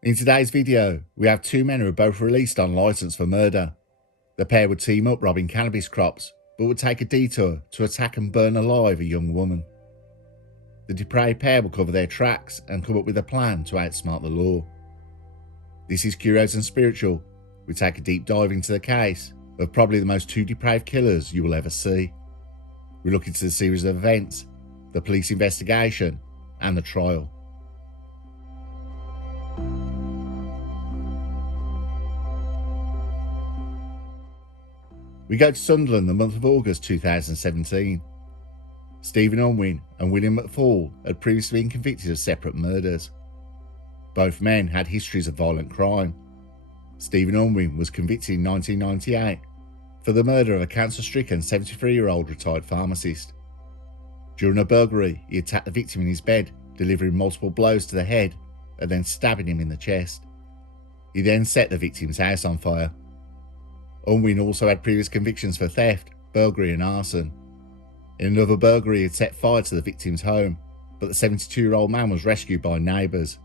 In today's video, we have two men who are both released on licence for murder. The pair would team up robbing cannabis crops, but would take a detour to attack and burn alive a young woman. The depraved pair will cover their tracks and come up with a plan to outsmart the law. This is Curios&Spiritual. We take a deep dive into the case of probably the most two depraved killers you will ever see. We look into the series of events, the police investigation, and the trial. We go to Sunderland the month of August 2017. Stephen Unwin and William McFall had previously been convicted of separate murders. Both men had histories of violent crime. Stephen Unwin was convicted in 1998 for the murder of a cancer-stricken 73-year-old retired pharmacist. During a burglary, he attacked the victim in his bed, delivering multiple blows to the head and then stabbing him in the chest. He then set the victim's house on fire. Unwin also had previous convictions for theft, burglary and arson. In another burglary, he had set fire to the victim's home, but the 72-year-old man was rescued by neighbours.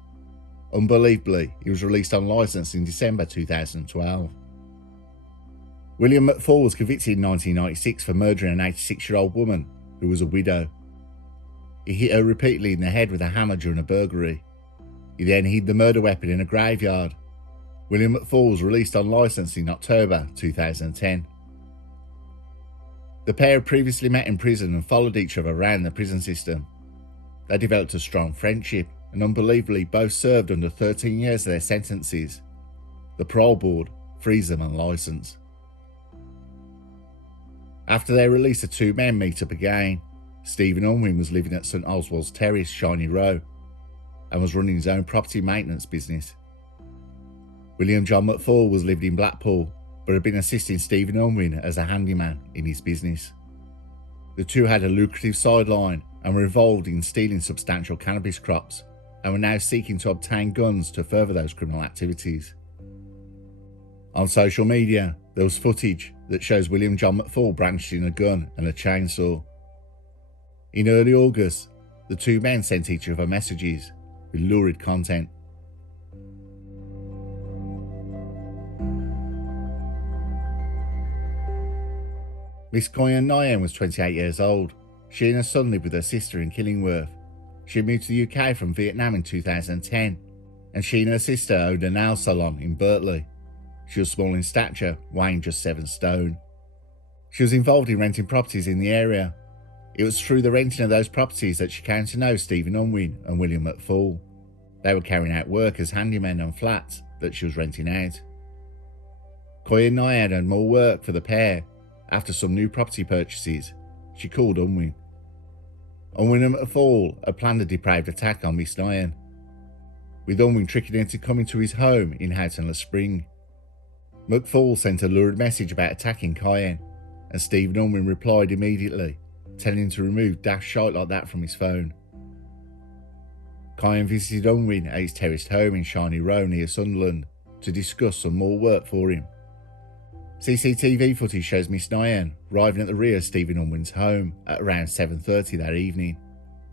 Unbelievably, he was released on licence in December 2012. William McFall was convicted in 1996 for murdering an 86-year-old woman who was a widow. He hit her repeatedly in the head with a hammer during a burglary. He then hid the murder weapon in a graveyard. William McFall was released on licence in October 2010. The pair had previously met in prison and followed each other around the prison system. They developed a strong friendship and unbelievably both served under 13 years of their sentences. The parole board frees them on licence. After their release, the two men meet up again. Stephen Unwin was living at St Oswald's Terrace, Shiney Row, and was running his own property maintenance business. William John McFall was living in Blackpool, but had been assisting Stephen Unwin as a handyman in his business. The two had a lucrative sideline and were involved in stealing substantial cannabis crops, and were now seeking to obtain guns to further those criminal activities. On social media, there was footage that shows William John McFall brandishing a gun and a chainsaw. In early August, the two men sent each other messages with lurid content. Miss Quyen Ngoc Nguyen was 28 years old. She and her son lived with her sister in Killingworth. She had moved to the UK from Vietnam in 2010, and she and her sister owned a nail salon in Berkeley. She was small in stature, weighing just 7 stone. She was involved in renting properties in the area. It was through the renting of those properties that she came to know Stephen Unwin and William McFall. They were carrying out work as handymen on flats that she was renting out. Quyen Ngoc Nguyen had more work for the pair. After some new property purchases, she called Unwin. Unwin and McFall had planned a depraved attack on Miss Ngoc Nguyen, with Unwin tricking her into coming to his home in Houghton-le-Spring. McFall sent a lurid message about attacking Quyen, and Stephen Unwin replied immediately, telling him to remove daft shite like that from his phone. Quyen visited Unwin at his terraced home in Shiney Row near Sunderland to discuss some more work for him. CCTV footage shows Miss Ngoc Nguyen arriving at the rear of Stephen Unwin's home at around 7:30 that evening.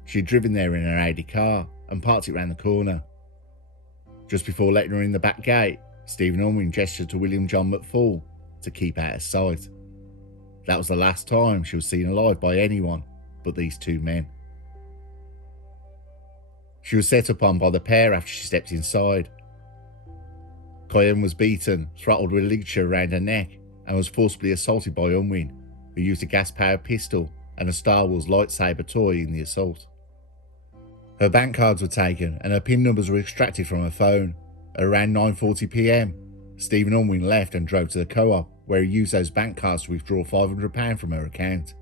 She had driven there in her Audi car and parked it round the corner. Just before letting her in the back gate, Stephen Unwin gestured to William John McFall to keep out of sight. That was the last time she was seen alive by anyone but these two men. She was set upon by the pair after she stepped inside. Quyen was beaten, throttled with a ligature around her neck, and was forcibly assaulted by Unwin, who used a gas-powered pistol and a Star Wars lightsaber toy in the assault. Her bank cards were taken and her PIN numbers were extracted from her phone. At around 9:40 p.m, Stephen Unwin left and drove to the co-op, where he used those bank cards to withdraw £500 from her account.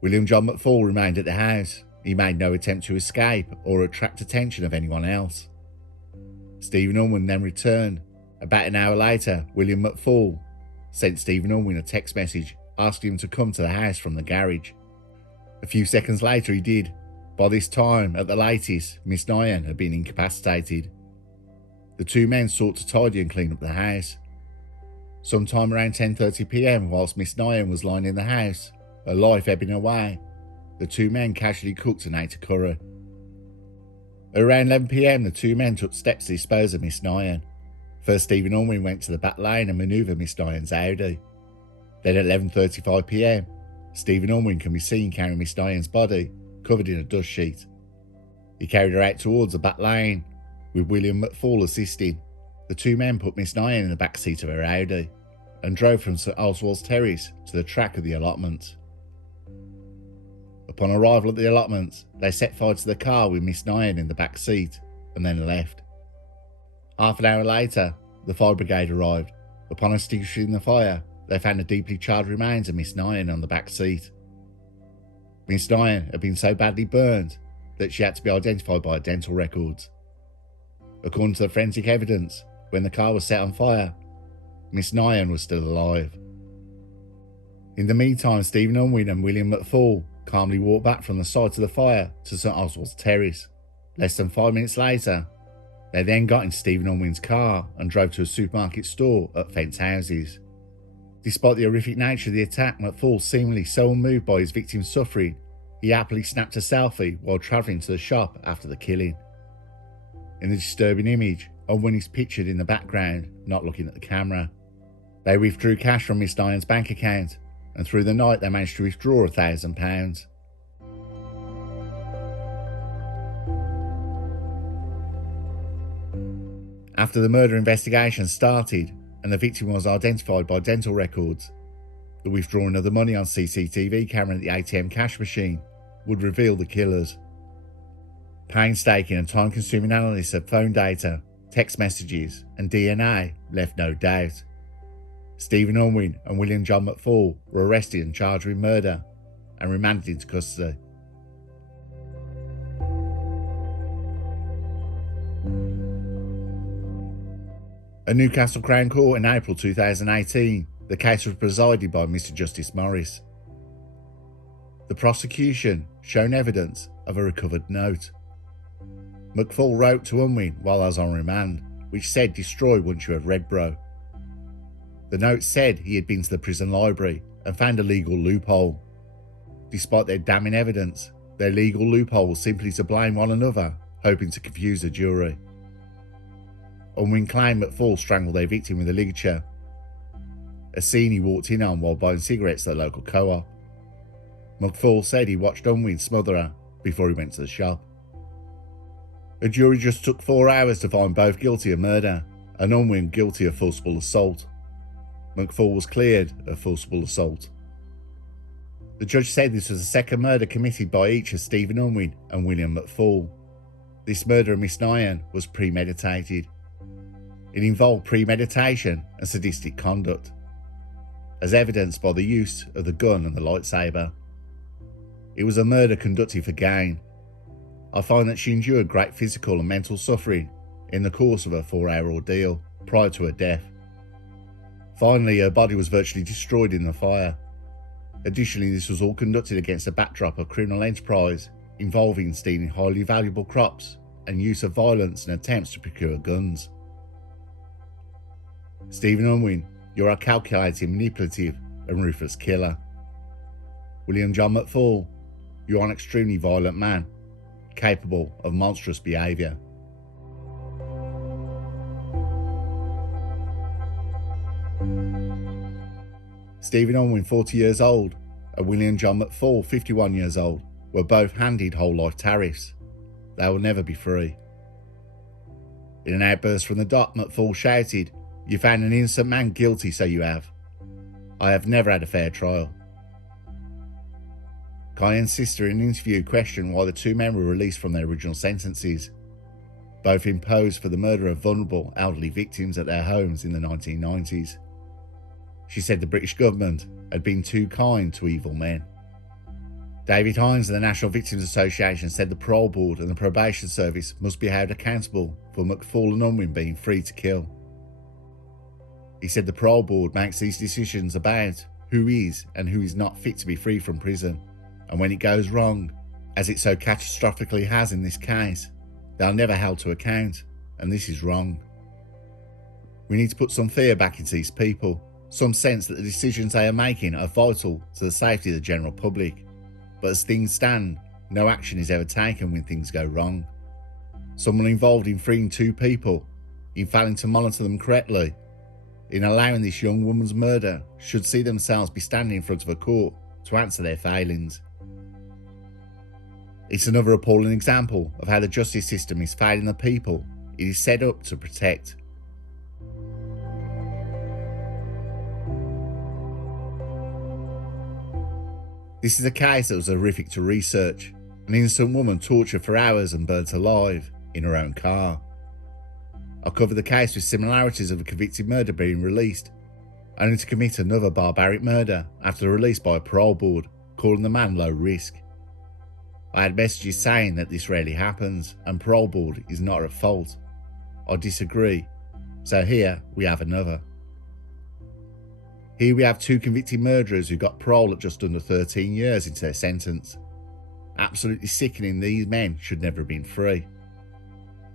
William John McFall remained at the house. He made no attempt to escape or attract attention of anyone else. Stephen Unwin then returned. About an hour later, William McFall sent Stephen Unwin a text message asking him to come to the house from the garage. A few seconds later he did. By this time, at the latest, Miss Ngoc Nguyen had been incapacitated. The two men sought to tidy and clean up the house. Sometime around 10:30 p.m, whilst Miss Ngoc Nguyen was lying in the house, her life ebbing away, the two men casually cooked and ate a curry. At around 11 p.m, the two men took steps to dispose of Miss Nguyen. First, Stephen Unwin went to the back lane and manoeuvred Miss Nguyen's Audi. Then at 11:35 p.m, Stephen Unwin can be seen carrying Miss Nguyen's body, covered in a dust sheet. He carried her out towards the back lane, with William McFall assisting. The two men put Miss Nguyen in the back seat of her Audi and drove from St Oswald's Terrace to the track of the allotment. Upon arrival at the allotment, they set fire to the car with Miss Nguyen in the back seat and then left. Half an hour later, the fire brigade arrived. Upon extinguishing the fire, they found the deeply charred remains of Miss Nguyen on the back seat. Miss Nguyen had been so badly burned that she had to be identified by her dental records. According to the forensic evidence, when the car was set on fire, Miss Nguyen was still alive. In the meantime, Stephen Unwin and William McFall calmly walked back from the site of the fire to St Oswald's Terrace. Less than 5 minutes later, they then got into Stephen Unwin's car and drove to a supermarket store at Fence Houses. Despite the horrific nature of the attack, McFall, seemingly so unmoved by his victim's suffering, he happily snapped a selfie while travelling to the shop after the killing. In the disturbing image, Unwin is pictured in the background, not looking at the camera. They withdrew cash from Miss Nguyen's bank account, and through the night they managed to withdraw £1,000. After the murder investigation started and the victim was identified by dental records, the withdrawing of the money on CCTV camera at the ATM cash machine would reveal the killers. Painstaking and time-consuming analysis of phone data, text messages and DNA left no doubt. Stephen Unwin and William John McFall were arrested and charged with murder and remanded into custody. At Newcastle Crown Court in April 2018, the case was presided by Mr Justice Morris. The prosecution shown evidence of a recovered note. McFall wrote to Unwin while I was on remand, which said, "Destroy once you have read, bro." The note said he had been to the prison library and found a legal loophole. Despite their damning evidence, their legal loophole was simply to blame one another, hoping to confuse the jury. Unwin claimed McFall strangled their victim with a ligature, a scene he walked in on while buying cigarettes at the local co-op. McFall said he watched Unwin smother her before he went to the shop. A jury just took 4 hours to find both guilty of murder and Unwin guilty of forcible assault. McFall was cleared of forcible assault. The judge said this was the second murder committed by each of Stephen Unwin and William McFall. This murder of Miss Nguyen was premeditated. It involved premeditation and sadistic conduct, as evidenced by the use of the gun and the lightsaber. It was a murder conducted for gain. I find that she endured great physical and mental suffering in the course of her 4-hour ordeal prior to her death. Finally, her body was virtually destroyed in the fire. Additionally, this was all conducted against a backdrop of criminal enterprise involving stealing highly valuable crops and use of violence in attempts to procure guns. Stephen Unwin, you're a calculating, manipulative and ruthless killer. William John McFall, you are an extremely violent man, capable of monstrous behaviour. Stephen Unwin, 40 years old, and William John McFall, 51 years old, were both handed whole life tariffs. They will never be free. In an outburst from the dock, McFall shouted, "You found an innocent man guilty, so you have. I have never had a fair trial." Quyen's sister in an interview questioned why the two men were released from their original sentences, both imposed for the murder of vulnerable elderly victims at their homes in the 1990s. She said the British government had been too kind to evil men. David Hines of the National Victims Association said the parole board and the probation service must be held accountable for McFall and Unwin being free to kill. He said the parole board makes these decisions about who is and who is not fit to be free from prison, and when it goes wrong, as it so catastrophically has in this case, they are never held to account, and this is wrong. We need to put some fear back into these people, some sense that the decisions they are making are vital to the safety of the general public, but as things stand, no action is ever taken when things go wrong. someone involved in freeing 2 people, in failing to monitor them correctly, in allowing this young woman's murder, should see themselves be standing in front of a court to answer their failings. It's another appalling example of how the justice system is failing the people it is set up to protect. This is a case that was horrific to research. An innocent woman tortured for hours and burnt alive in her own car. I covered the case with similarities of a convicted murderer being released, only to commit another barbaric murder after release by a parole board, calling the man low risk. I had messages saying that this rarely happens and parole board is not at fault. I disagree, so here we have another. Here we have 2 convicted murderers who got parole at just under 13 years into their sentence. Absolutely sickening, these men should never have been free.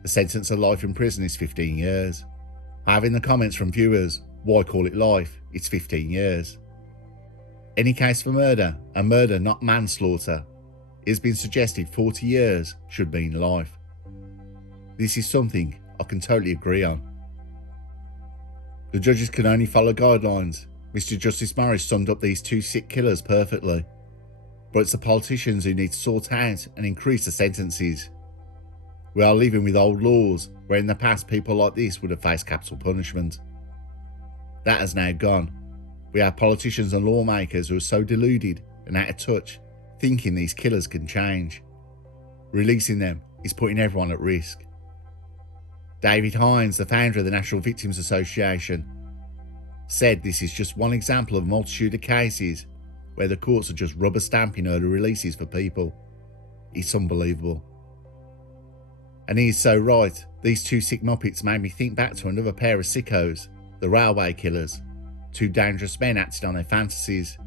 The sentence of life in prison is 15 years. Having the comments from viewers, why call it life, it's 15 years. Any case for murder, and murder not manslaughter, it has been suggested 40 years should mean life. This is something I can totally agree on. The judges can only follow guidelines. Mr. Justice Morris summed up these 2 sick killers perfectly. But it's the politicians who need to sort out and increase the sentences. We are living with old laws where in the past people like this would have faced capital punishment. That has now gone. We have politicians and lawmakers who are so deluded and out of touch, thinking these killers can change. Releasing them is putting everyone at risk. David Hines, the founder of the National Victims Association, said this is just one example of a multitude of cases where the courts are just rubber stamping early releases for people. It's unbelievable. And he is so right. These 2 sick muppets made me think back to another pair of sickos, the railway killers, 2 dangerous men acting on their fantasies.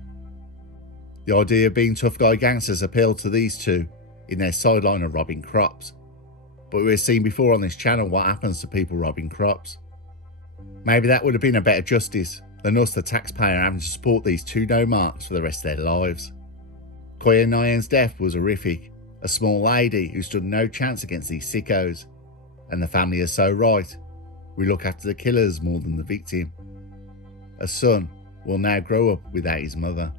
The idea of being tough guy gangsters appealed to these 2 in their sideline of robbing crops. But we've seen before on this channel what happens to people robbing crops. Maybe that would have been a better justice than us, the taxpayer, having to support these 2 no marks for the rest of their lives. Quyen Ngoc Nguyen's death was horrific. A small lady who stood no chance against these sickos. And the family is so right. We look after the killers more than the victim. A son will now grow up without his mother.